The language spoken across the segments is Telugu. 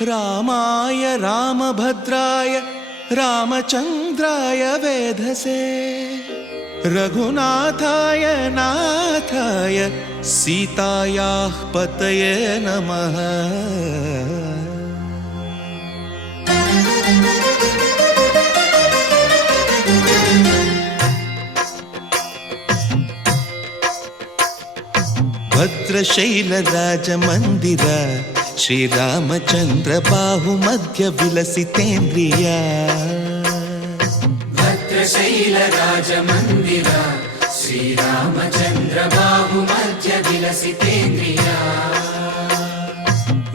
रामाय रामभद्राय रामचन्द्राय वेधसे रघुनाथाय नाथाय सीतायाः पतये नमः। भद्रशैलराजमन्दिर श्रीरामचन्द्र बाहुमध्य विलसितेन्द्रिया। भद्रशैलराजमन्दिर श्रीरामचन्द्र बाहुमध्य विलसितेन्द्रिया।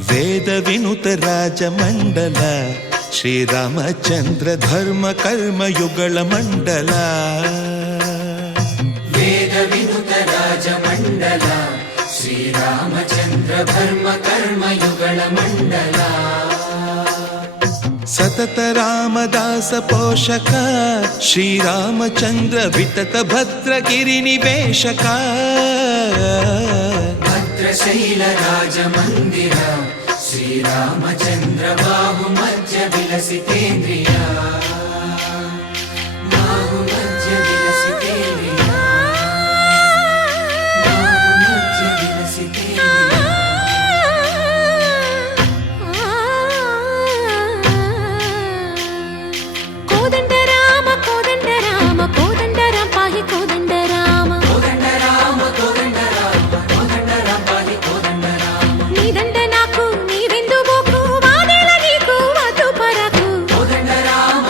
वेदविनुत राजमण्डल श्रीरामचन्द्र धर्म कर्म युगल मण्डल। वेदविनुत राजमण्डल श्रीरामचन्द्र धर्म कर्म युगल मण्डल। सतत रामदास पोषक श्रीरामचन्द्र वितत भद्रगिरि निवेशक। भद्रशैलराजमन्दिर श्रीरामचन्द्र बाहुमध्य विलसितेन्द्रिया। बाहुमध्य विलसितेन्द्रिया। बाहुमध्य विलसितेन्द्रिया। कोदंड राम पाहि कोदंड राम। कोदंड राम पाहि कोदंड राम। नी दंड नाकु नीवेंदु बोकु वादेल नीकु वधु परकु। कोदंड राम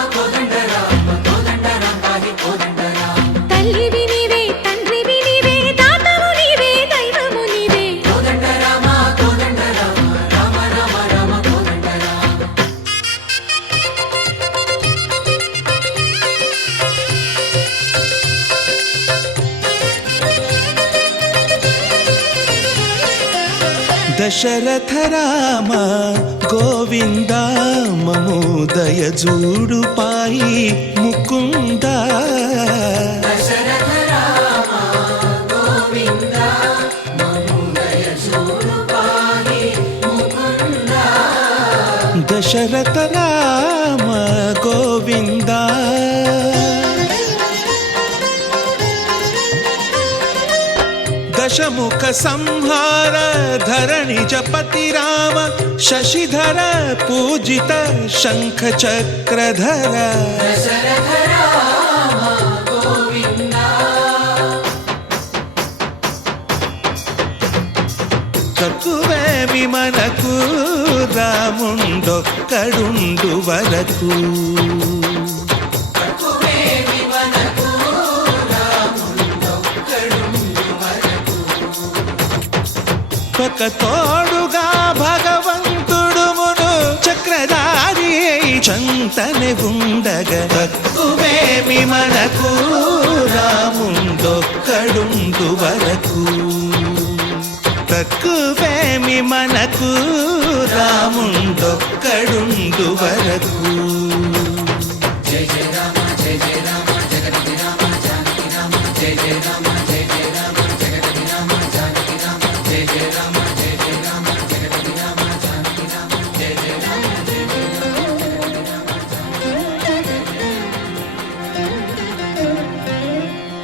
पाहि कोदंड राम। तल्लिवि नीवे तंड्रिवि नीवे दातवु नीवे दैवमु नीवे। कोदंड राम राम राम राम कोदंड राम। दशरथ राम गोविंद ममोदय जूडु पाहि मुकुंद। दशरथ राम गोविंद ममोदय जूडु पाहि मुकुंद। दशरथ राम गोविंद दशमुख संहार धरणि जपति राम शशिधर पूजित शंख चक्रधर। दशरथ राम गोविंद। తక్కువేమి మనకు రాముండొక్కడుండు వరకు। తక్కువేమి మనకు రాముండొక్కడుండు వరకు। ఒక తోడుగా భగవంతుడుమును చక్రధారి చంతనే ఉండగా తక్కువేమి మనకు రాముండొక్కడుండు వరకు। తక్కువేమి మనకు రాముండొక్కడుండు వరకు। జయ జయ రామ జయ జయ రామ జగతి రామ జానకి రామ జయ జయ రామ జయ జయ రామ జగతి రామ జానకి రామ జయ జయ రామ జయ జయ రామ జగతి రామ జానకి రామ జయ జయ రామ జయ జయ రామ జగతి రామ।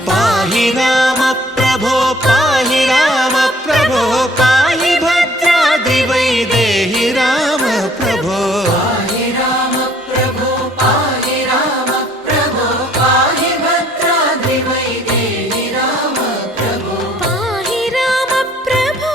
పాహి రామ ప్రభో పాహి రామ ప్రభో పాహి భద్రాద్రి వైదేహి రామ ప్రభో। పాహి రామ ప్రభో పాహి రామ ప్రభో పాహి భద్రాద్రి వైదేహి రామ ప్రభో। పాహి రామ ప్రభో।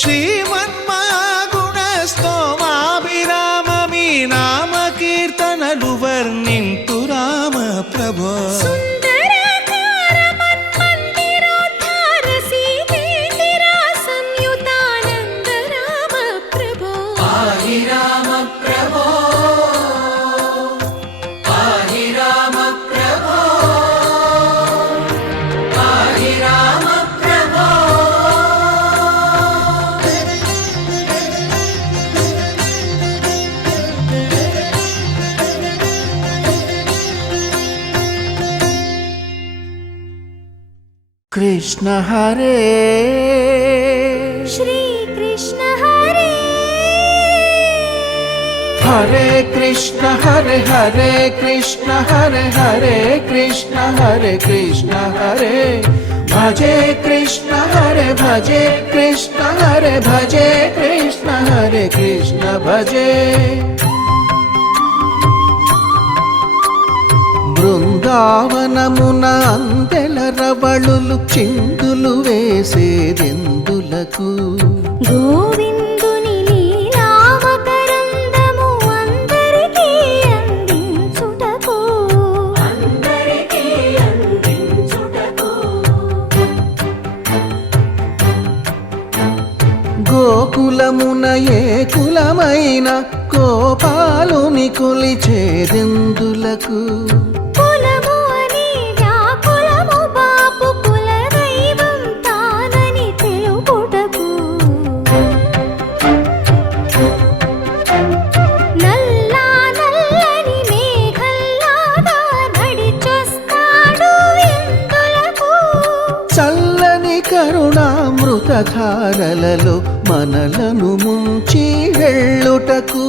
శ్రీమన్మగుణ స్తోమాభిరామ మీ నామ కీర్తనలు వర్ణింతు రామ ప్రభో। సుందరాకార మన్మందిరోద్ధార సీతేందిరా సంయుతానంద రామ ప్రభో। పాహి రామ ప్రభో పాహి రామ ప్రభో పాహి రామ ప్రభో। कृष्ण हरे श्री कृष्ण हरे హరే కృష్ణ హరే హరే కృష్ణ హరే హరే కృష్ణ హరే కృష్ణ హరే భజే కృష్ణ హరే భజే కృష్ణ హరే భజే కృష్ణ హరే కృష్ణ భజే బృందావనమున అందెల రవళులు చిందులు వేసేదెందులకు గోవిందుని లీలామకరందము అందరికీ అందించుటకు గోకులమున ఏ కులమైన గోపాలుని కొలిచేదెందులకు కులము అని వ్యాకులము బాపు కుల దైవం తానని తెలుపుటకు నల్లా నల్లని మేఘల్లాగా నడిచొస్తాడు ఎందులకు చల్లని కరుణామృతధారలలో మనలను ముంచి వెళ్ళుటకు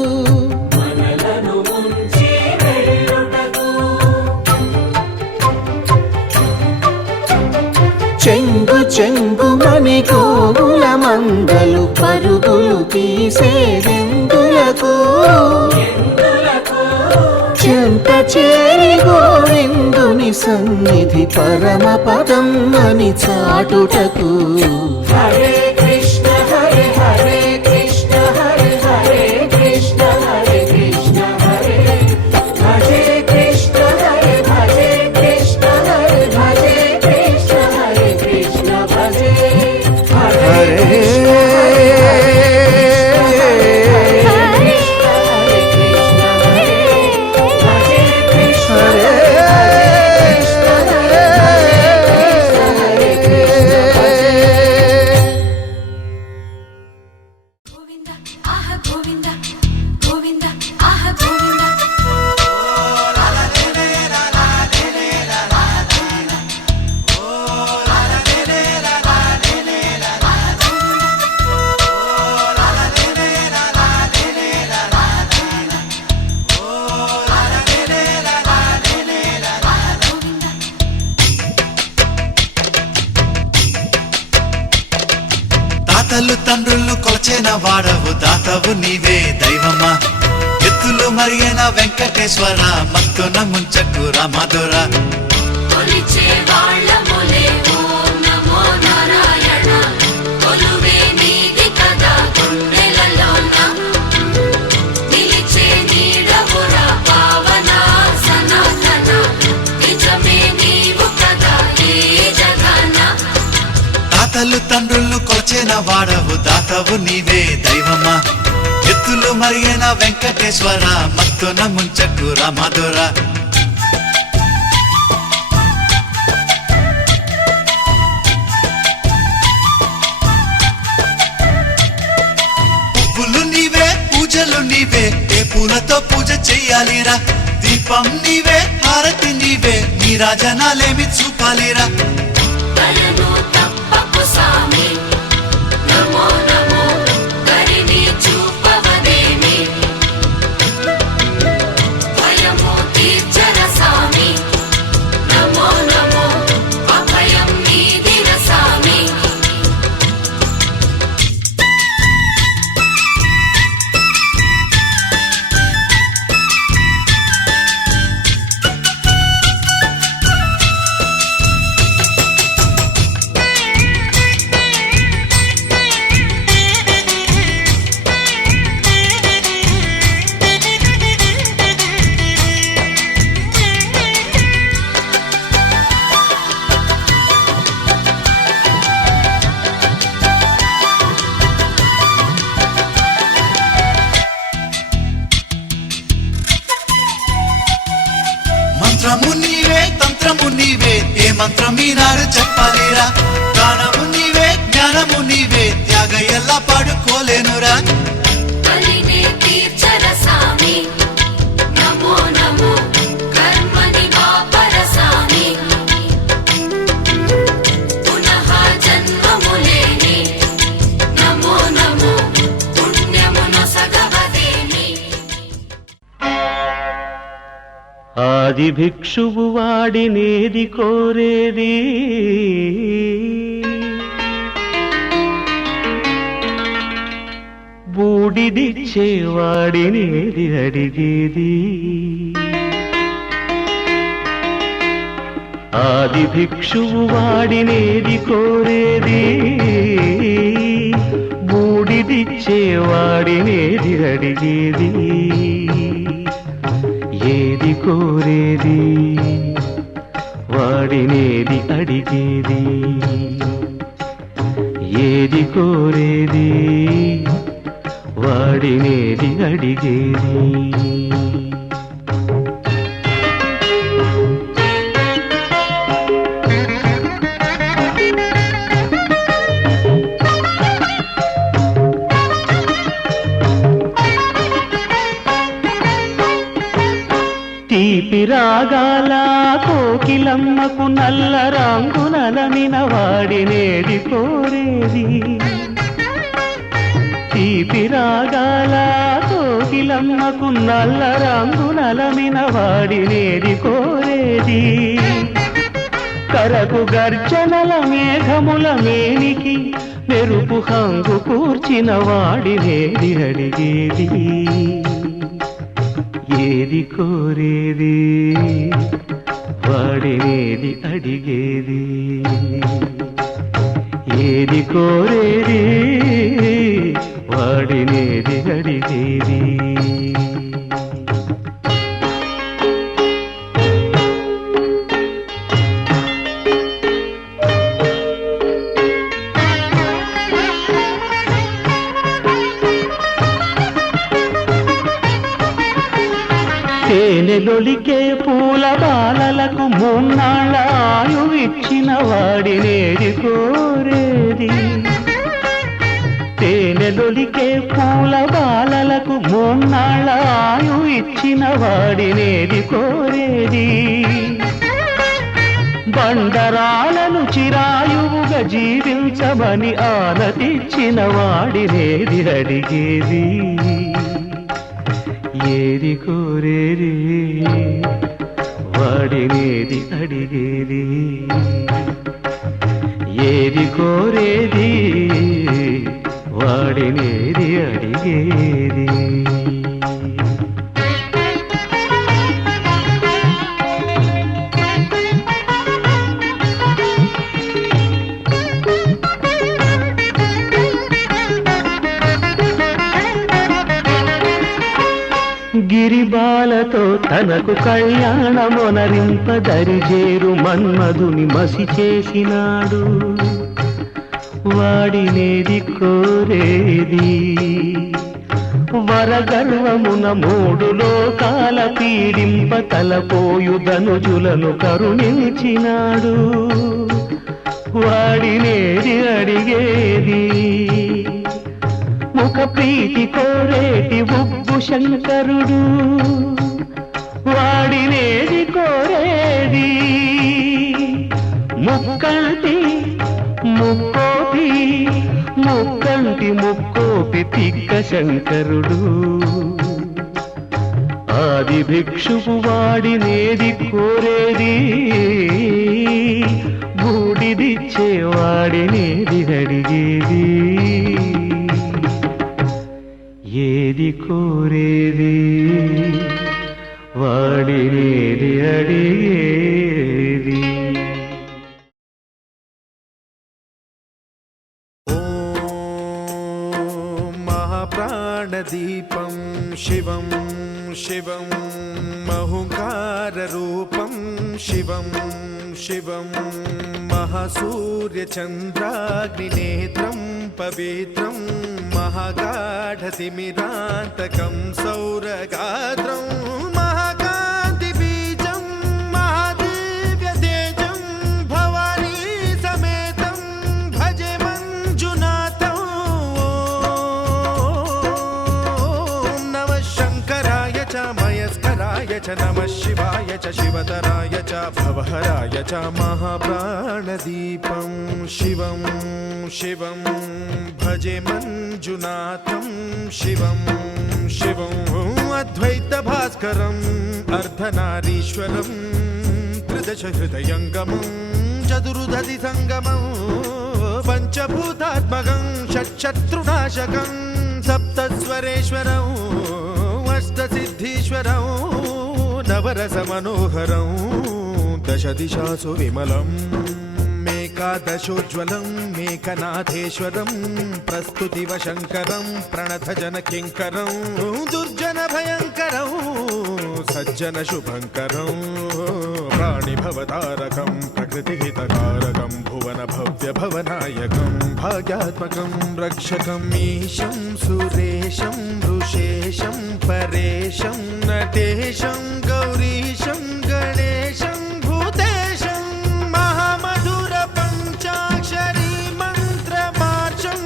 చెంగు చెంగుమని గోవుల మందలు పరుగులు తీసేదెందులకు చెంత చేరి గోవిందుని సన్నిధి పరమ పదం అని చాటుటకు హరే కృష్ణ హరే హరే కృష్ణ హరే హరే కృష్ణ హరే కృష్ణ హరే భజే కృష్ణ హరే భజే కృష్ణ హరే భజే కృష్ణ హరే కృష్ణ భజే హరే తాతలు తండ్రులు కొలచిన వాడవు దాతవు నీవే దైవమా ఎత్తులు మరిగిన వెంకటేశ్వర మత్తున ముంచకు రామధుర కొలిచే వాళ్ళములే ఓం నమో నారాయణ కొలువే నీది కదా గుండెలలోన నిలిచే నీడవురా పావన సనాతన నిజమే నీవు కదా ఈ జగన తాతలు తండ్రులు కొలచిన వాడవు దాతవు నీవే దైవమా ఎత్తులు మరిగిన వెంకటేశ్వర మత్తున ముంచకు రామధుర పువ్వులు నీవే పూజలు నీవే ఏ పూలతో పూజ చెయ్యాలిరా దీపం నీవే హారతి నీవే నీ రాజనాలేమి చూపాలిరా కలను తప్పకు సామి నమో నమో కరిని చూపవదేమి భయము తీర్చర సామి నమో నమో అభయం నీదిర సామి మంత్రము నీవే తంత్రము నీవే ఏ మంత్రం ఈనాడు చెప్పాలిరా గానము నీవే జ్ఞానము నీవే త్యాగ ఎలా పాడుకోలేనురా కలినే తీర్చర సామి నమో నమో కర్మని వాపర సామి పునః జన్మములేని నమో నమో పుణ్యమున సగవదేమి ఆది భిక్షువు వాడినేది కోరేది బూడిదిచ్చేవాడినేది అడిగేది ఆది భిక్షువు వాడినేది కోరేది బూడిదిచ్చేవాడినేది అడిగేది ఏది కోరేది వాడినేది అడిగేది ఏది కోరేది వాడినేది అడిగేది తీపి రాగాల కోకిలమ్మకు నల్ల రంగునలమిన వాడినేది కోరేది తీపి రాగాల కోకిలమ్మకు నల్ల రంగునలమిన వాడినేది కోరేది కరకు గర్జనల మేఘముల మేనికి మెరుపు హంగు కూర్చిన వాడినేది అడిగేది ఏది కోరేది వాడినేది అడిగేది ఏది కోరేది వాడినేది అడిగేది తేనెలొలికే పూల బాలలకు మూన్నాళ్ళ ఆయువిచ్చిన వాడినేది కోరేది తేనెలొలికే పూల బాలలకు మూన్నాళ్ళ ఆయువిచ్చిన వాడినేది కోరేది బండరాలను చిరాయువుగా జీవించమని ఆనతిచ్చిన వాడినేది అడిగేది ఏది కోరేది వాడినేది అడిగేది ఏది కోరేది వాడినేది అడిగేది గిరిబాలతో తనకు కళ్యాణమొనరింపదరిజేరు మన్మధుని మసి చేసినాడు వాడినేది కోరేది వరగర్వమున మూడు లోకాల పీడింప తలపోయు ధనుజులను కరుణించినాడు వాడినేది అడిగేది ముఖ ప్రీతి కోరేటి ఉబ్బు శంకరుడు వాడినేది కోరేది ముక్కంటి ముక్కోపి ముక్కంటి ముక్కోపి తిక్క శంకరుడు ఆది భిక్షువు వాడినేది కోరేది బూడిదిచ్చేవాడినేది అడిగేది ఏది కోరేది వాడినేది అడిగేది మహాప్రాణదీపం శివం శివం మహుంకారరూపం శివం శివం మహాసూర్యచంద్రాగ్నినేత్రం పవిత్రం महागाढतिमिरान्तकं सौरगात्रं महाकान्तिबीजं महादिव्यतेजं भवानी समेतं भजे मञ्जुनाथं ॐ नमः शङ्कराय च मयस्कराय च नमः शिवाय च शिवतराय च भवहराय च महाप्राणदीपं शिवं शिवं भजे मञ्जुनाथं शिवं శివం అద్వైత భాస్కరం అర్ధనారీశ్వరం త్రిదశ హృదయంగమం చతురుదధి సంగమం పంచభూతాత్మకం షట్శత్రునాశకం సప్తస్వరేశ్వరం అష్టసిద్ధీశ్వరం నవరస మనోహరం దశ దిశాసు విమలం మేకాదశోజ్వలం మేకనాథేశ్వరం ప్రస్తుతివ శంకరం ప్రణత జన కింకరం దుర్జన భయంకరం సజ్జన శుభంకరం ప్రాణి భవతారకం ప్రకృతి హితకారకం భువన భవ్య భవనాయకం భాగ్యాత్మకం రక్షకం ఈశం సురేశం ఋషేశం పరేశం నటేశం గౌరీశం గణేశం భూతేశం మహామధుర పంచాక్షరీ మంత్రమార్చం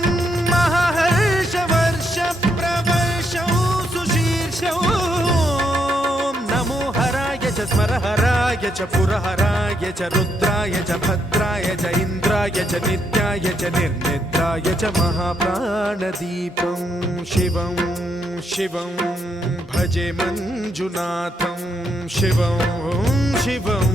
మహర్ష వర్ష ప్రవర్షం సుశీర్షం నమో హరాయ చ స్మరహరాయ చ పురహరాయ చ రుద్రాయ చ భద్రాయ చ ఇంద్రాయ చ నిత్యాయ చ నిర్నిద్రాయ చ మహాప్రాణదీపం శివం శివం భజే మంజునాథం శివం శివం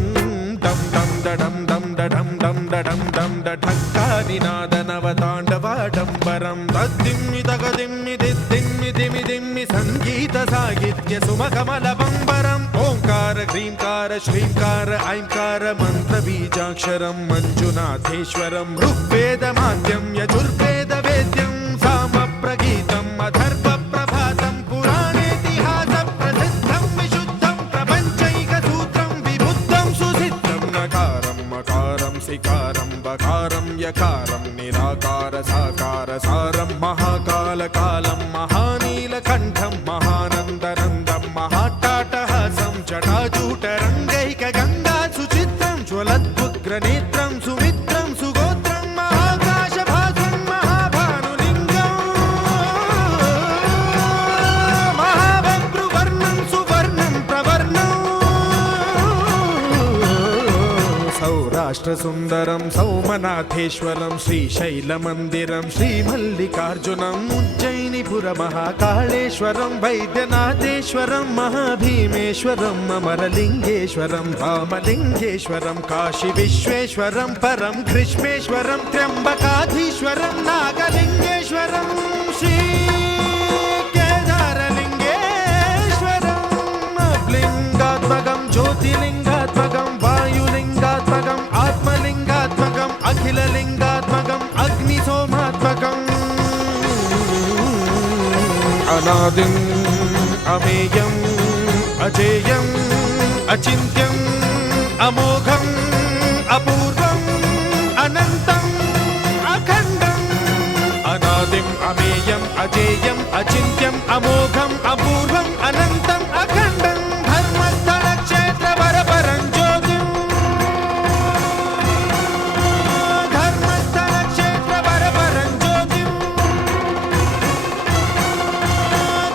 దం దం దడం దం దడం దం దడం దం ఢక్కానినాదనవతాండవాడంబరం తద్దిమ్మి తగదిమ్మి దిద్దిమ్మి దిమి దిమ్మి సంగీత సాహిత్య సుమకమల బంబరం ఓంకార హ్రీంకార శ్రీంకార ఐంకార మంత్ర బీజాక్షరం మంజునాథేశ్వరం ఋగ్వేద మాద్యం యజుర్వేద వేద్యం సామ ప్రగీతం అథర్వ ప్రభాతం పురాణేతిహాస ప్రసిద్ధం విశుద్ధం ప్రపంచైక సూత్రం విబుద్ధం సుసిద్ధం నకారం మకారం సికారం బకారం యకారం నిరాకార సాకార సారం మహాకాల కాలం మహానీలకంఠం మహానందనందం మహాటాటహాసం జటాజూటరంగైక గంగా సుచిత్రం జ్వలద్వుగ్రనేత్రం సుమిత్రం సుగోత్రం మహాకాశ భాసం మహాభానులింగం మహాభద్రువర్ణం సువర్ణం ప్రవర్ణం సౌరాష్ట్ర సుందరం సౌమనాథేశ్వరం శ్రీశైలమందిరం శ్రీమల్లికార్జునం ఉజ్జయినిపుర మహాకాళేశ్వరం వైద్యనాథేశ్వరం మహాభీమేశ్వరం అమరలింగేశ్వరం రామలింగేశ్వరం కాశీ విశ్వేశ్వరం పరం కృష్ణేశ్వరం త్ర్యంబకాధీశ్వరం నాగలింగేశ్వరం శ్రీ కేదారలింగేశ్వరం లింగాత్మకం జ్యోతిలింగాత్మకం వాయులింగాత్మకం ఆత్మలింగాత్మకం అఖిలలింగాత్మకం అగ్నిసోమాత్మకం అనాదిం అమేయం అజేయం అచింత్యం అమోఘం అపూర్వం అనంతం అఖండం అనాదిం అమేయం అజేయం అచింత్యం అమోఘం అపూర్వం అనంతం అఖండం ధర్మస్థల క్షేత్ర వరపరం జ్యోతిం ధర్మస్థల క్షేత్ర వరపరం జ్యోతిం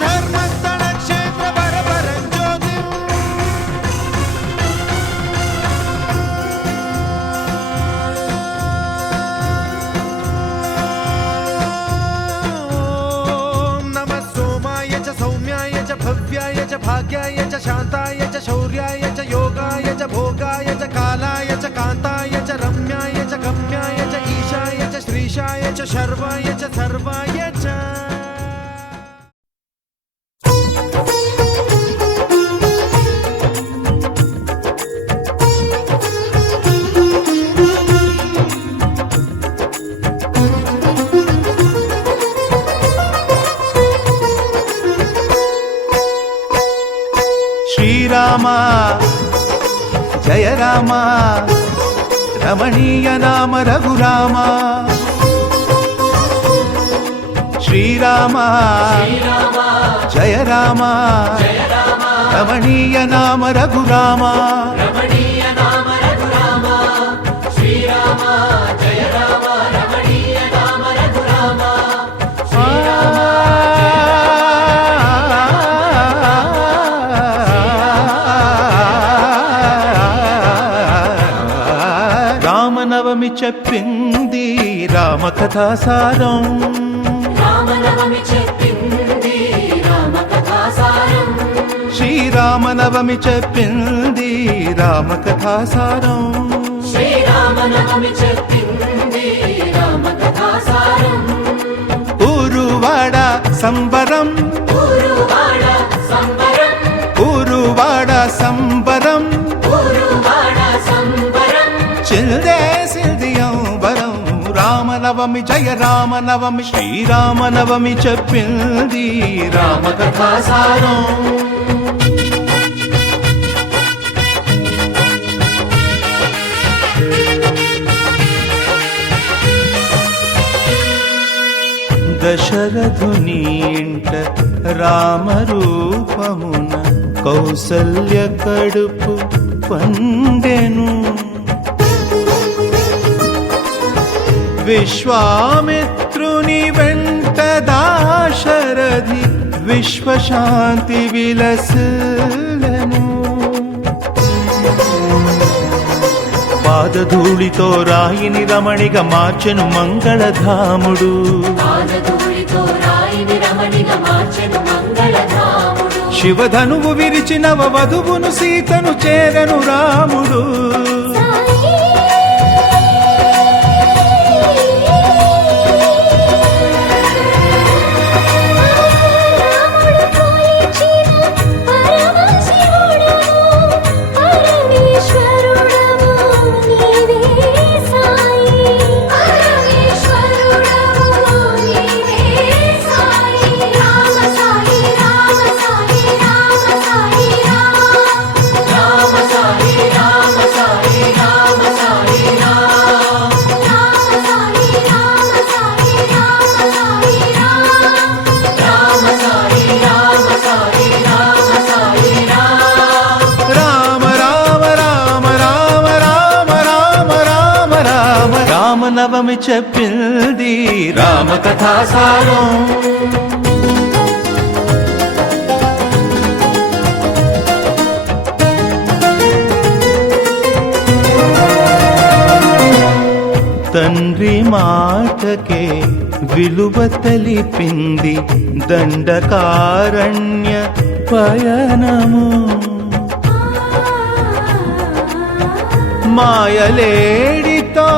ధర్మస్థల క్షేత్ర వరపరం జ్యోతిం ఓం నమః సోమాయ చ సౌమ్యాయ చ భవ్యాయ చ భాగ్యాయ చ శాంతాయ చ శౌర్యాయ చ యోగాయ చ భోగాయ చ కాలాయ చ కాంతాయ చ రమ్యాయ చ గమ్యాయ చ ఈశాయ చ శ్రీశాయ చ శర్వాయ చ సర్వాయ చ శ్రీరామ జయ రామ రమణీయ నామ రఘురామ శ్రీరామ జయ రామ రమణీయ నామ రఘురామ రామనవమి చెప్పింది రామకథాసారం రామనవమి చెప్పింది రామకథ శ్రీరామనవమి చెప్పింది రామకథాసారం. శ్రీరామనవమి చెప్పింది రామకథాసారం. ఊరువాడ సంబరం, ఊరువాడ సంబరం, ఊరువాడ సంబరం, ఊరువాడ సంబరం. చిల్దేసింది అంబరం. రామనవమి జయ రామనవమి, శ్రీరామనవమి చెప్పింది రామకథాసారం. దశరథుని ఇంట రామరూపమున కౌసల్య కడుపు పండెను. విశ్వామిత్రుని వెంట దాశరథి విశ్వశాంతి విలసిల్లెను. పాదధూళితో రాయిని రమణిగా మార్చెను మంగళధాముడు. పాదధూళితో రాయిని రమణిగా మార్చెను మంగళధాముడు. శివధనువు విరిచిన వధువును సీతను చేరెను రాముడు. రామనవమి చెప్పింది రామకథాసారం. తండ్రి మాటకే విలువ తెలిపింది దండకారణ్య పయనము. మాయలేడితో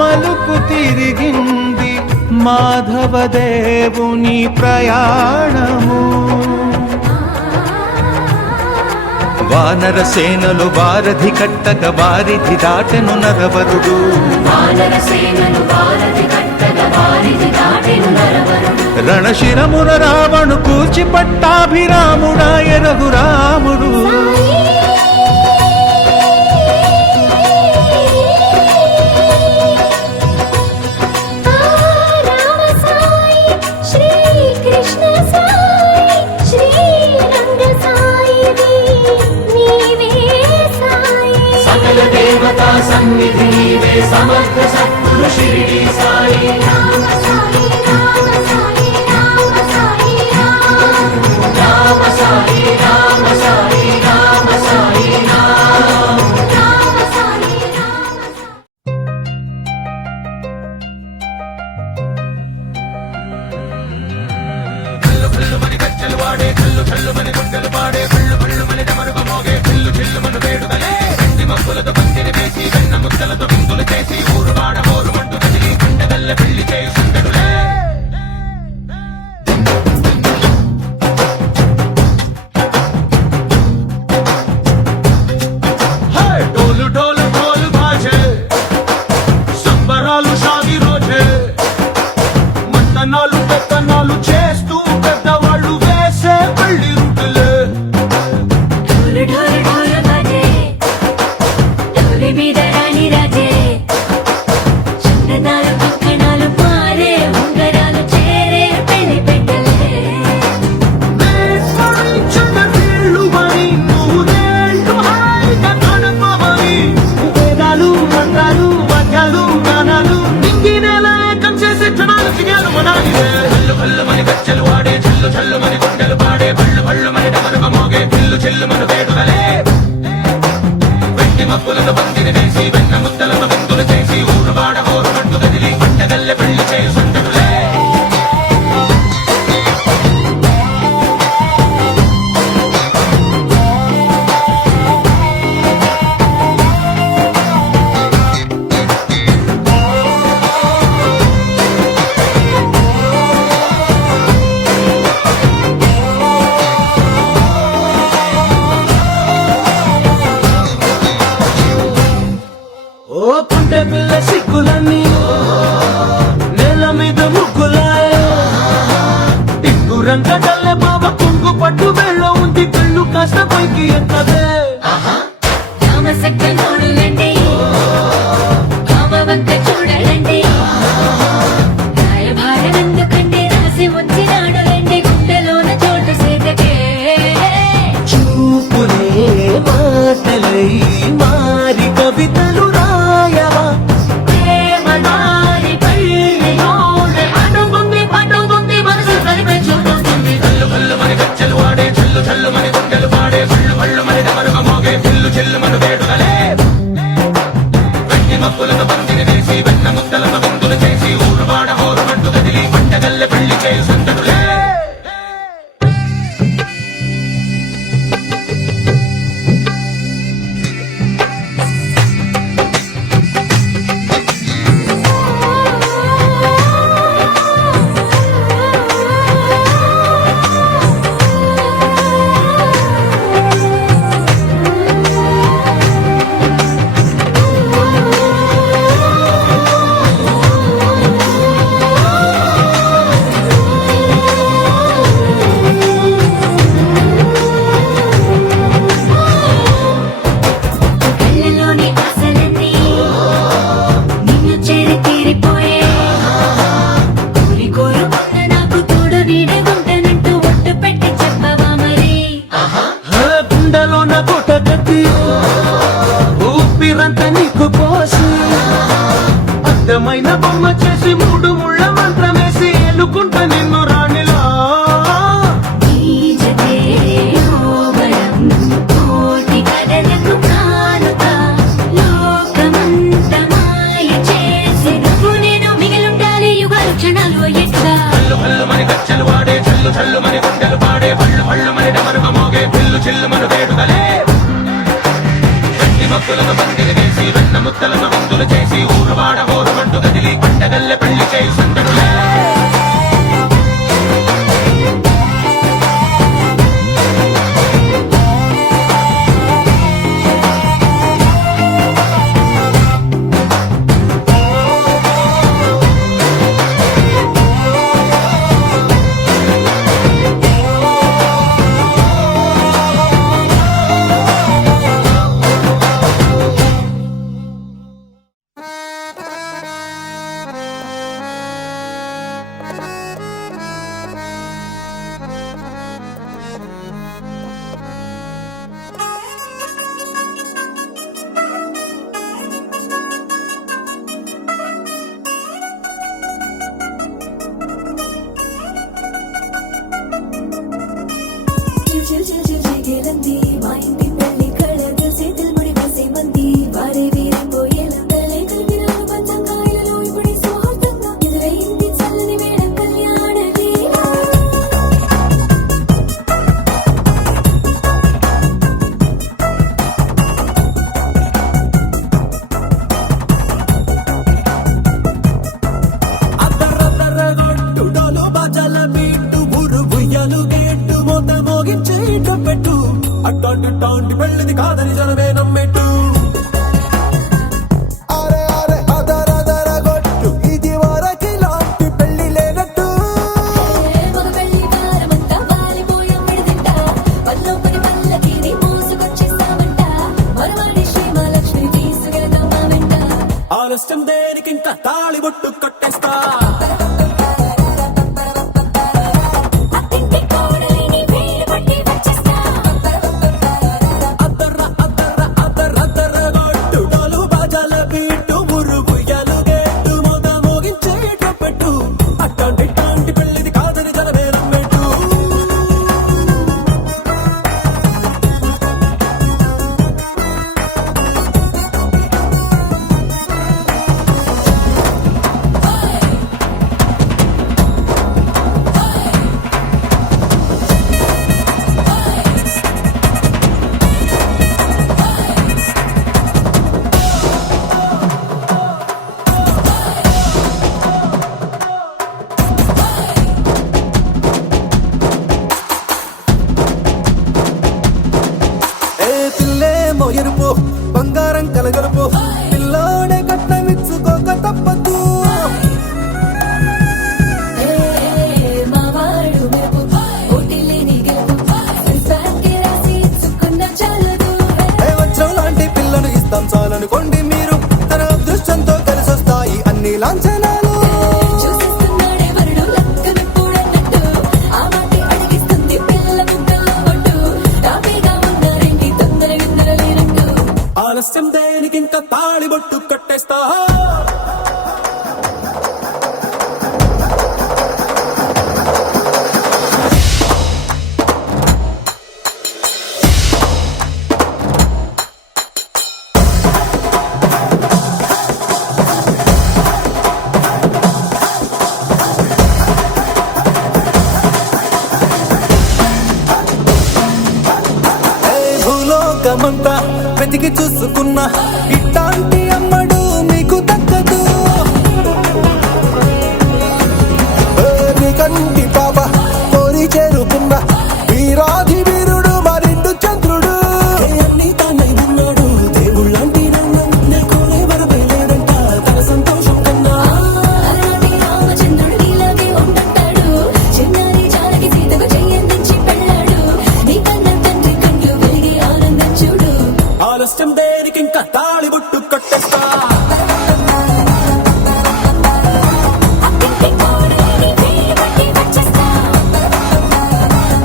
మలుపు తిరిగింది మాధవదేవుని ప్రయాణము. వానర సేనలు వారధి కట్టక వారిధి దాటెను నరవరుడు. వానర సేనలు వారధి కట్టక వారిధి దాటెను నరవరుడు. రణశిరమున రావణు కూర్చి పట్టాభిరాముడాయ రఘురాముడు. సకల దేవతా సన్నిధి నీవే సమర్థ సద్గురు షిరిడి సాయి. రామ సాయి రామ సాయి రామ సాయి రామ సాయి రామ సాయి రామ సాయి రామ సాయి రామ. కల్లు కల్లు మని గజ్జలు వాడే, కల్లు కల్లు మని గుండెలు పాడే, కల్లు కల్లు మని డమరుక మోగే, కల్లు చిల్లు మను వేడుదలే. మబ్బులతో పందిరి వేసి వెన్న ముద్దలతో బిందులు చేసి ఊరు వాడ హోరు మంటు కదిలి పండగల్ల పెళ్లి చేయి సుందరులే. డోలు డోలు డోలు బాజే, సంబరాలు సాగి రోజే, మట్టనాలు పెత్తనాలు చేస్తూ పెద్దవాళ్ళు వేసే పెళ్లి రుటులే. ఢోలు ఢోలు ఢోలు బాజే, ఢోలు మీద రాణి రాజే, చందనాలు కంకణాలు మారే, ఉంగరాలు చేరే పెళ్లి పెట్టలే. చంద్రులు వని నూరేళ్ళు హాయిగా గడపవని, వేదాలు మంత్రాలు వాద్యాలు గానాలు నింగినేల ఏకం చేసే క్షణాలు చిగాలు మనాలివే. కల్లు కల్లు మని గజ్జలు వాడే, చల్లు చల్లు మని గుండెలు పాడే, పళ్ళు పళ్ళు మని డమరుక మోగే, పిల్లు చిల్లు మను వేడుదలే. వెండి మబ్బులతో పందిరి వేసి వెన్న ముద్దలతో బిందులు చేసి ఊరు వాడ హోరు మంటు కదిలి పండగల్లె పెళ్లి చేయి సుందరులే. రంగడల్లే బావ కొంగు పట్టు వెళ్ళ ఉంది కళ్ళు కాస్త పైకి ఎక్కదే రామసక్క నోడులండి కామవంక చూడలండి రాయభారమెందుకండి రాసి ఉంచినాడు అండి గుండెలోన చోటు సేదకే చూపులే మాటలై మారి కవితలు రాయవా ప్రేమ దారి పళ్ళిలోనే అడుగుంది పడుగుంది మనసు కలిపే చూడుతుంది కల్లు కల్లు మని గచ్చలు వాడే చల్లు చల్లు మని గుండెలు పాడే పళ్ళు పళ్ళు మని డమరుగ మోగే చిల్లు చిల్లు మను వేడుకలే వెండి మప్పులను పందిరి వేసి వెన్న ముద్దలను విందులు చేసి ఊరువాడ హోరు పట్టు కదిలి పంటగల్లె పెళ్లి చేయు సందడులే కళ్ళలోని ఆశలన్నీ నిన్ను చేరి తీరిపోయే కోరి కోరుకున్న నాకు తోడు నీడే ఉంటానంటూ ఒట్టు పెట్టి చెప్పవా మరి గుండెలోన కోట కట్టి ఊపిరంతా నీకు పోసి అర్థమైన బొమ్మ చేసి మూడు ముళ్ళ మంత్రమేసి ఎన్నుకుంటా నిన్ను రాణిలా ఈ జతే ఓవరం కోటి కథలకు కానుక లోకమంత మాయ చేసి నువ్వు నేను మిగిలుండాలి యుగాలు క్షణాలు అయ్యేట్టుగా కల్లు కల్లు మని గచ్చలు వాడే చల్లు చల్లు మని గుండెలు పాడే పళ్ళు పళ్ళు మని డమరుగ మోగే చిల్లు చిల్లు మను వేడుకలే వెండి మప్పులను పందిరి వేసి వెన్న ముద్దలను విందులు చేసి ఊరువాడ హోరు పట్టు కదిలి పంటగల్లె పెళ్లి చేయు సందడులే చిల్ చిల్ చిల్ చిగిలంది మా ఇంటి పెళ్లి కళగా చేతులు ముడి వేసే మంది వారే వీరే పోయేలా తలే కలిపిన పంచంగాయలలో ఇప్పుడు సౌహార్దంగా ఎదురైంది చల్లని వేడ కళ్యాణ లీల అద్దరద్దరగొట్టుడోలు బాజాల బీటు బురు బుయ్యలు గేట్టు మోత మోగించేట పెట్టు అట్టాంటి టాంటి పెళ్ళిది కాదని జనమే నమ్మెట్టు అరే అరే అదరదరగొట్టు ఇది వరకి లాంటి పెళ్లి లేనట్టు మగ పెళ్లి కారమంతా వాలిపోయాం విడిదింట పల్లోపని పల్లకిని మోసుకొచ్చేస్తామంట మరవాడి శ్రీమహాలక్ష్మి తీసుకెళ్తాం మా వెంట ఆలస్యం దేనికి ఇంకా తాళి బొట్టు కట్టేస్తా అత్తింటి కోడలిని వేలు పట్టి వచ్చేస్తా అద్దర్ర అద్దర్ర అద్దరద్దరగొట్టుడోలు బాజాల బీటు బురు బుయ్యలు గేట్టు మోత మోగించేట పెట్టు అట్టాంటి టాంటి పెళ్ళిది కాదని జనమే నమ్మెట్టు లాంఛనాలు చూసేస్తున్నాడే వరుడు లక్కనెప్పుడన్నట్టు ఆ మాటే అడిగిస్తుంది పిల్ల ముద్దల్లో పట్టు తాపీగా ఉన్నారేంటి తొందర గిందర లేనట్టు ఆలస్యం దేనికింక తాళిబొట్టు కట్టేస్తా భూలోకమంతా వెతికి చూసుకున్నా ఇట్లాంటి అమ్మడు మీకు దక్కదు నీ కంటి పాప కోరి చేరుకున్న వీరాధి వీరుడు మరిండు చంద్రుడు అన్ని తానై ఉన్నాడు దేవుళ్ళంటి నన్ను కోరే వరపై లేడంట తన సంతోషం కన్నా అలాంటి రామచంద్రుడు నీలాగే ఉండంటాడు చిన్నారి జానకి సీతకు చెయ్యందించి పెళ్ళాడు నీ కన్న తండ్రి కళ్ళు వెలిగి ఆనందం చూడు ఆలస్యం దేనికింక తాళిబొట్టు కట్టేస్తా అత్తింటి కోడలిని చేయి పట్టి వచ్చేస్తా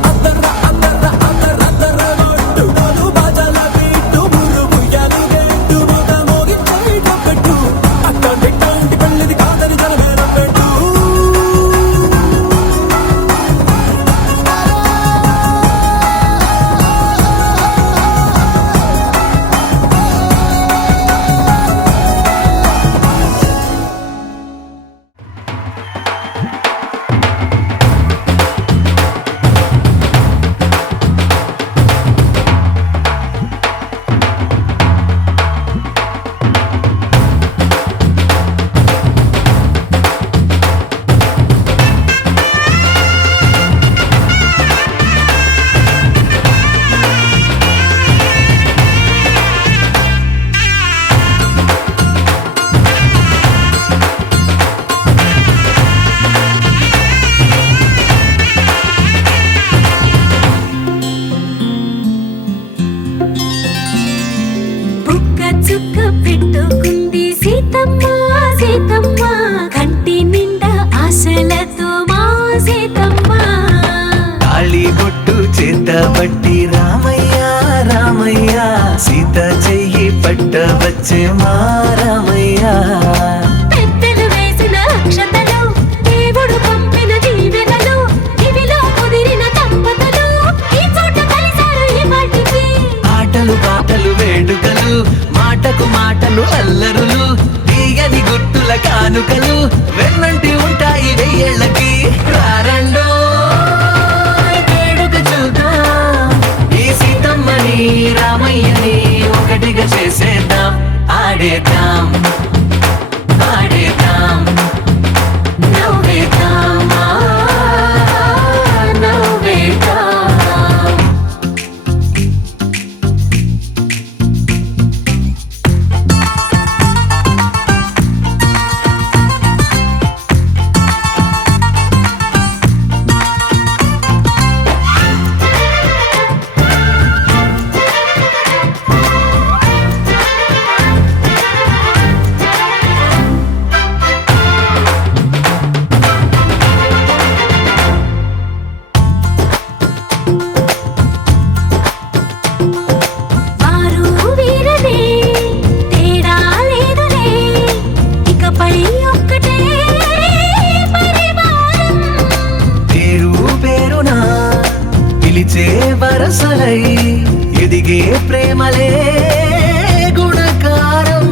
అద్దర్ర అద్దర్ర అద్దర్ర అద్దర్ర గొట్టు డోలు బాజాల బీటు ముర్రు ముయ్యాలు గెట్టు మొగ మోగించే డబ్బెట్టు అట్టాంటి పెళ్ళిది కాదని జనమేరం పెట్టు బుక్క చుక్క పెట్టుకుంది సీతమ్మ సీతమ్మ కంటి నిండా ఆశలతో మా సీతమ్మ తాళిబొట్టు చేతబట్టి రామయ్య రామయ్య సీత చెయ్యి పట్ట వచ్చే మా రామయ్య పెద్దలు వేసిన అక్షతలు దేవుడు పంపిన దీవెనలు ఇవిలో కుదిరిన దంపతులు ఈ చోట కలిసారు ఈ వాటికి ఆటలు పాటలు వేడుకలు మాటకు మాటలు అల్లరులు తీయని గుట్టుల కానుకలు వెన్నంటి ఉంటాయి వెయ్యేళ్ళకి రారండో వేడుక చూద్దాం ఈ సీతమ్మని రామయ్యని ఒకటిగా చేసేద్దాం ఆడేద్దాం ఆడేద్దాం నవ్వేద్దాం నవ్వేద్దాం వారు వీరనే తేడా లేదులే ఇకపై ఒక్కటే పరివారం పేరు పేరునా పిలిచే వరసలై ఎదిగే ప్రేమలే గుణకారం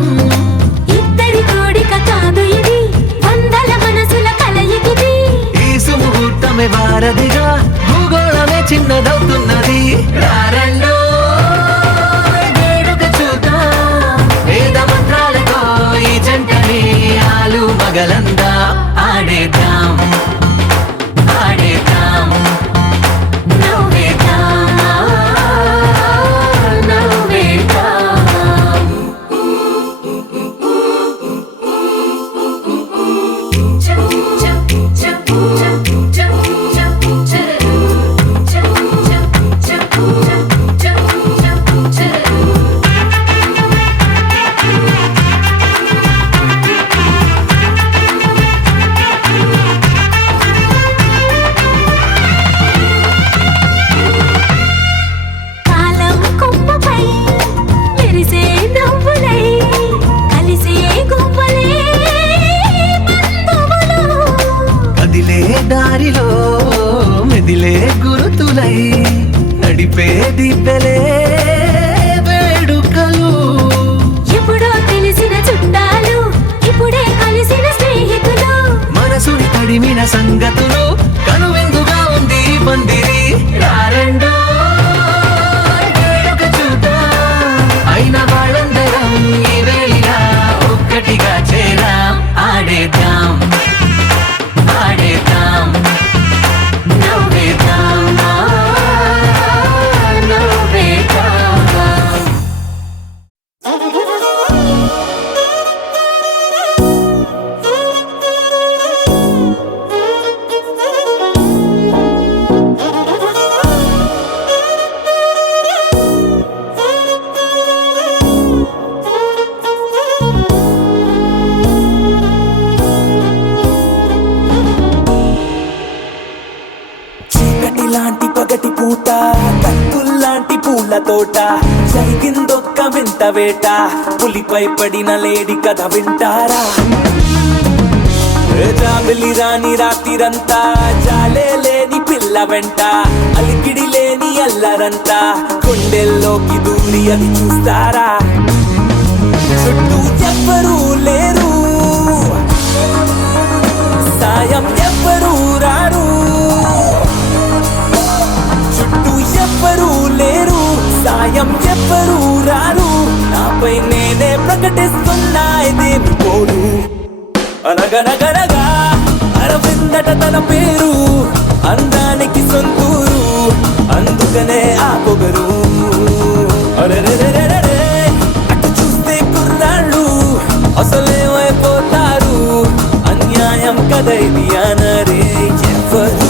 ఇద్దరి కోడిక కాదు ఇది వందల మనసుల కలయికిది ఈ సుముహూర్తమే వారధిగా భూగోళమే చిన్నదవుతున్నది రారండో వేడుక చూద్దాం వేద మంత్రాలతో ఈ జంటని ఆలు మగలందా ఆడేద్దాం ఆడేద్దాం నవ్వేద్దాం నవ్వేద్దాం చ చ చ చ చ చ బంధువులై నడిపే దివ్యలే వేడుకలు. ఎప్పుడో తెలిసిన చుట్టాలు ఇప్పుడే కలిసిన స్నేహితులు. మనసుని తడిమిన సంగతులు కనువిందుగా ఉంది పందిరి. రారండో వేడుక చూద్దాం, అయిన వాళ్ళందరం ఈ వేళ ఒక్కటిగా చేరాం. ఆడేద్దాం ఆడేద్దాం నవ్వేద్దాం నవ్వేద్దాం. చీకటి లాంటి పగటి పూట కత్తుల్లాంటి పూల తోట జరిగిందొక్క వింత వేట పులిపై పడిన లేడి కథ వింటారా? జాబిలి రాని రాత్రిరంతా జాలే లేని పిల్ల వెంట అలికిడి లేని అల్లరంతా కొండెల్లోకి దూరి అది చూస్తారా? చుట్టూ ఎవ్వరూ లేరు, సాయం ఎవ్వరూ రారు. చుట్టూ ఎవ్వరూ లేరు, సాయం ఎవ్వరూ రారు. నాపై నేనే ప్రకటిస్తున్నా ఇదేమి పోరు. అనగనగనగా అరవిందట తన పేరు, అందానికి సొంతూరు, అందుకనే ఆ పొగరు. అరెరెరెరెరె అటు చూస్తే కుర్రాళ్ళు అసలేమైపోతారు. అన్యాయం కదా ఇది అనరే ఎవరు.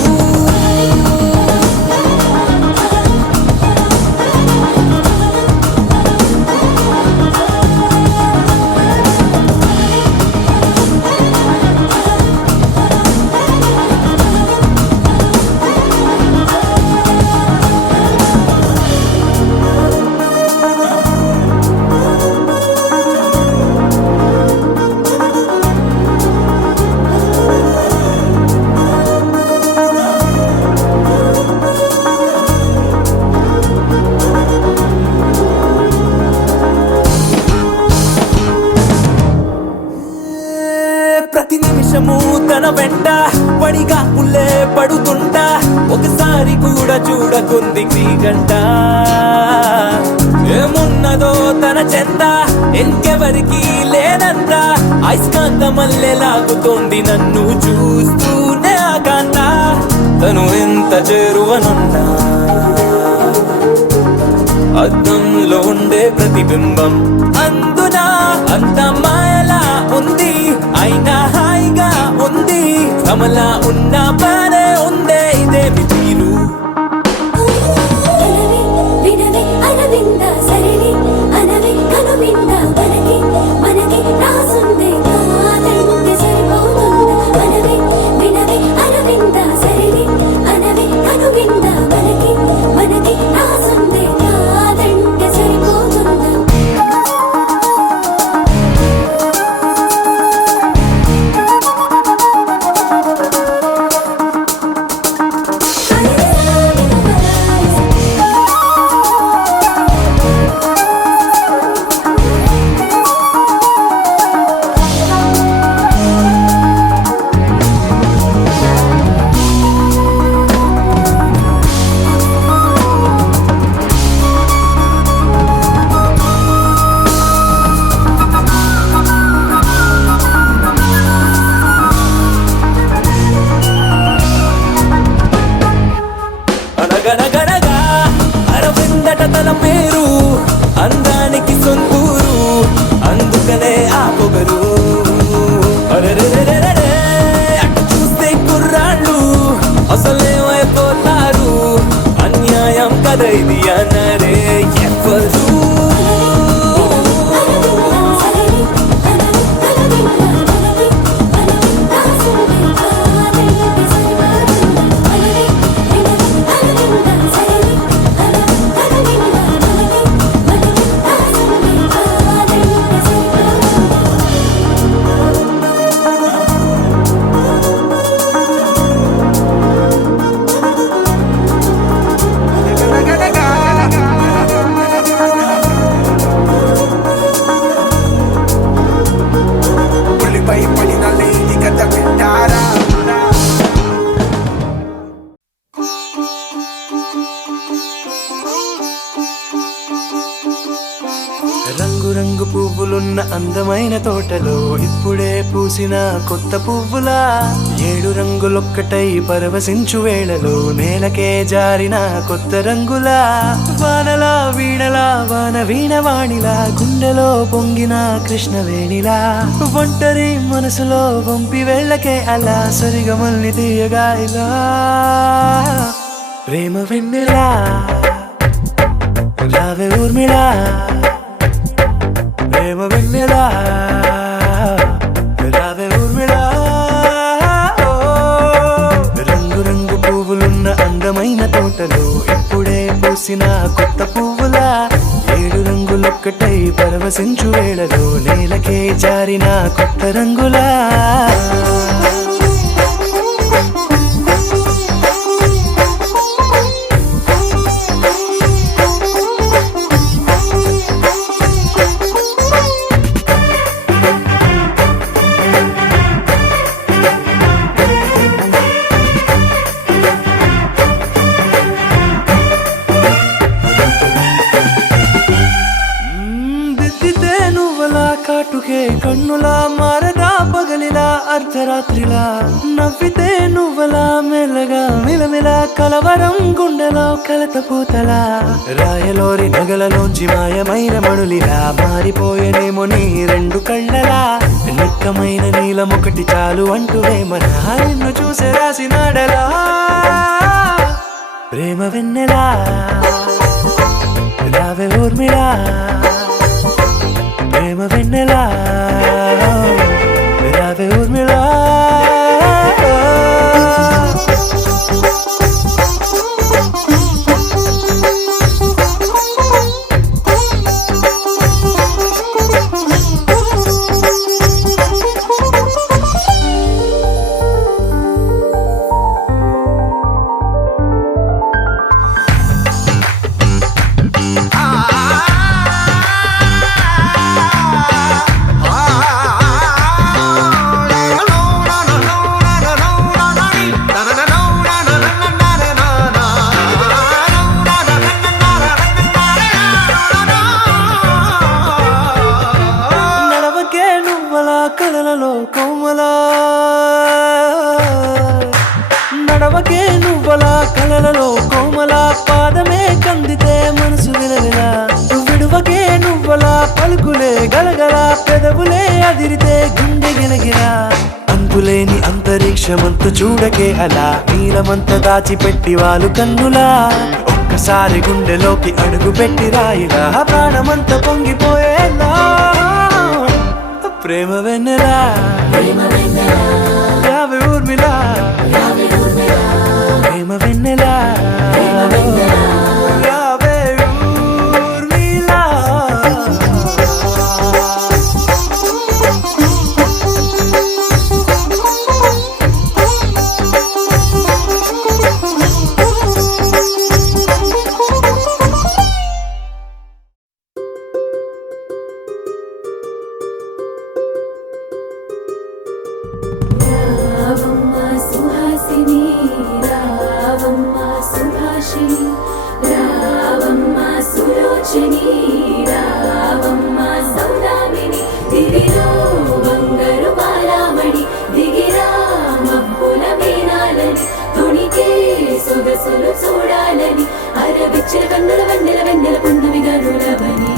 ప్రతి నిమిషము తన వెంట పడిగా పుల్లే పడుతుంటా. ఒకసారి కూడా చూడకుంది గంట. ఏమున్నదో తన చెంత ఇంకెవరికి లేనంత. అయస్కాంత మల్లె లాగుతోంది నన్ను చూస్తూనే ఆకాంత. తను ఎంత చేరువనున్నా అద్దంలో ఉండే ప్రతిబింబం. అందున అంత మాయలా ఉంది, అయినా హాయిగా ఉంది. కమలా ఉన్న బానే ఉందే ఇదేమి తీరు. వినవే అరవింద సరిని అనవే కనువింద మనకి మనకి రాసుందే కాదంటే సరిపోతుందా. మనవే వినవే అరవింద సరిని అనవే కనువింద మనకి మనకి రాసుందే కాదంటే సరిపోతుందా. అనగనగనగా అరవిందట తన పేరు, అందానికి సొంతూరు, అందుకనే ఆ పొగరు. అరెరెరెరెరె అటు చూస్తే కుర్రాళ్ళు అసలేమైపోతారు. అన్యాయం కదా ఇది అనరే ఎవరు. రంగు పువ్వులున్న అందమైన తోటలో ఇప్పుడే పూసిన కొత్త పువ్వులా 7 రంగులొక్కటై పరవశించు వేళలో నేలకే జారిన కొత్త రంగులా వానలా వీణలా వాన వీణవాణిలా గుండెలో పొంగిన కృష్ణవేణిలా ఒంటరి మనసులో వంపి వెళ్ళకే అలా సరిగమల్ని తీయగా ఇలా ప్రేమ వెన్నెలా రావే ఊర్మిళా ప్రేమ వెన్నెలా రావే ఊర్మిళా రంగు రంగు పువ్వులున్న అందమైన తోటలో ఇప్పుడే పూసిన కొత్త పువ్వులా 7 రంగులొక్కటై పరవశించు వేళలో నేలకే జారిన కొత్త రంగులా కాటుకే కన్నులా మారదా పగలిలా అర్ధరాత్రిలా నవ్వితే నువ్వలా మెల్లగా మిలమిలా కలవరం గుండెలో కలతపూతలా రాయలోరి నగలలోంచి మాయమైన మణులిలా మారిపోయేనేమో నీ 2 కళ్ళలా నిక్కమైన నీలమొకటి చాలు అంటూ వేమన నిన్ను చూసే రాసినాడలా ప్రేమ వెన్నెలా రావే ఊర్మిళా ప్రేమ వెన్నెలా రావే ఊర్మిళా కలలలో కోమలా నడవకే నువ్వలా కలలలో కోమలా పాదమే కందితే మనసు విలవిలా విడువకే నువ్వలా పలుకులే గలగల పెదవులే అదిరితే గుండె గిలగిలా అంతులేని అంతరిక్షమంత చూడకే అలా నీలమంత దాచిపెట్టి వాళ్ళు కన్నులా ఒక్కసారి గుండెలోకి అడుగు పెట్టి రాయిలా ప్రాణమంత పొంగిపోయేలా ప్రేమ వెన్నెలా రావే ఊర్మిళా ప్రేమ వెన్నెలా రావే ఊర్మిళా చూడాలని అరవిచ్చిన కన్నుల వెన్నెల వెన్నెల పున్నమిగా నులవని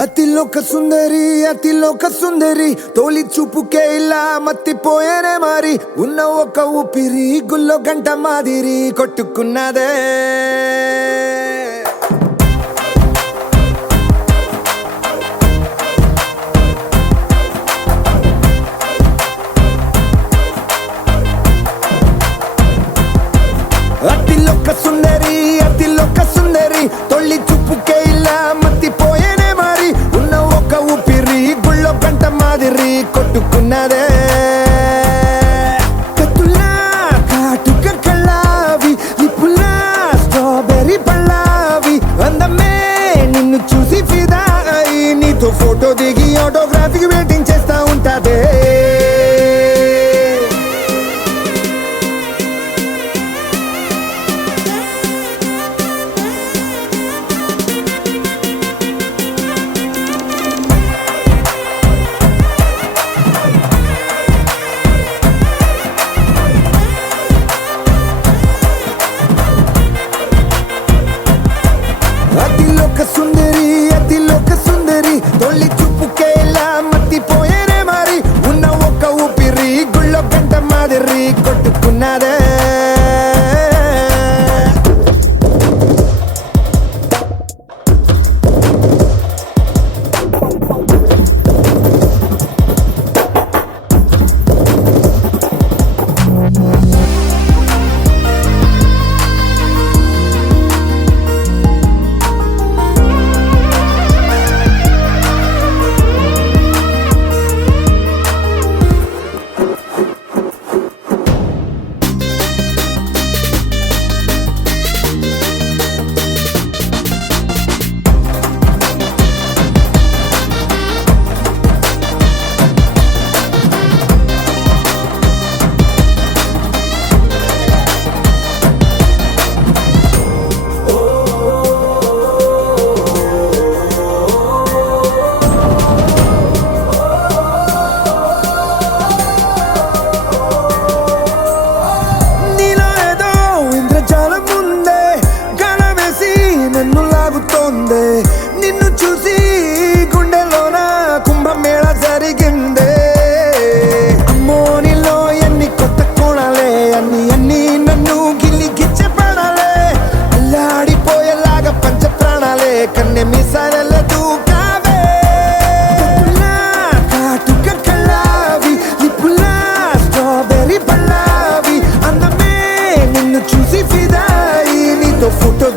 అతిలోక సుందరి తోలి చూపుకే ఇలా మత్తిపోయేనే మారి ఉన్న ఒక ఊపిరి గుల్లో గంట మాదిరి కొట్టుకున్నదే అతిలోక సుందరి తొలి చూపుకే ఇలా మత్తిపోయేనే మారి ఉన్న ఒక ఊపిరి గుళ్ళో గంట మాదిరి కొట్టుకున్నదే కత్తులా కాటుక కళ్ళావి నిప్పులా స్ట్రాబెర్రీ పళ్ళ నీతో ఫోటో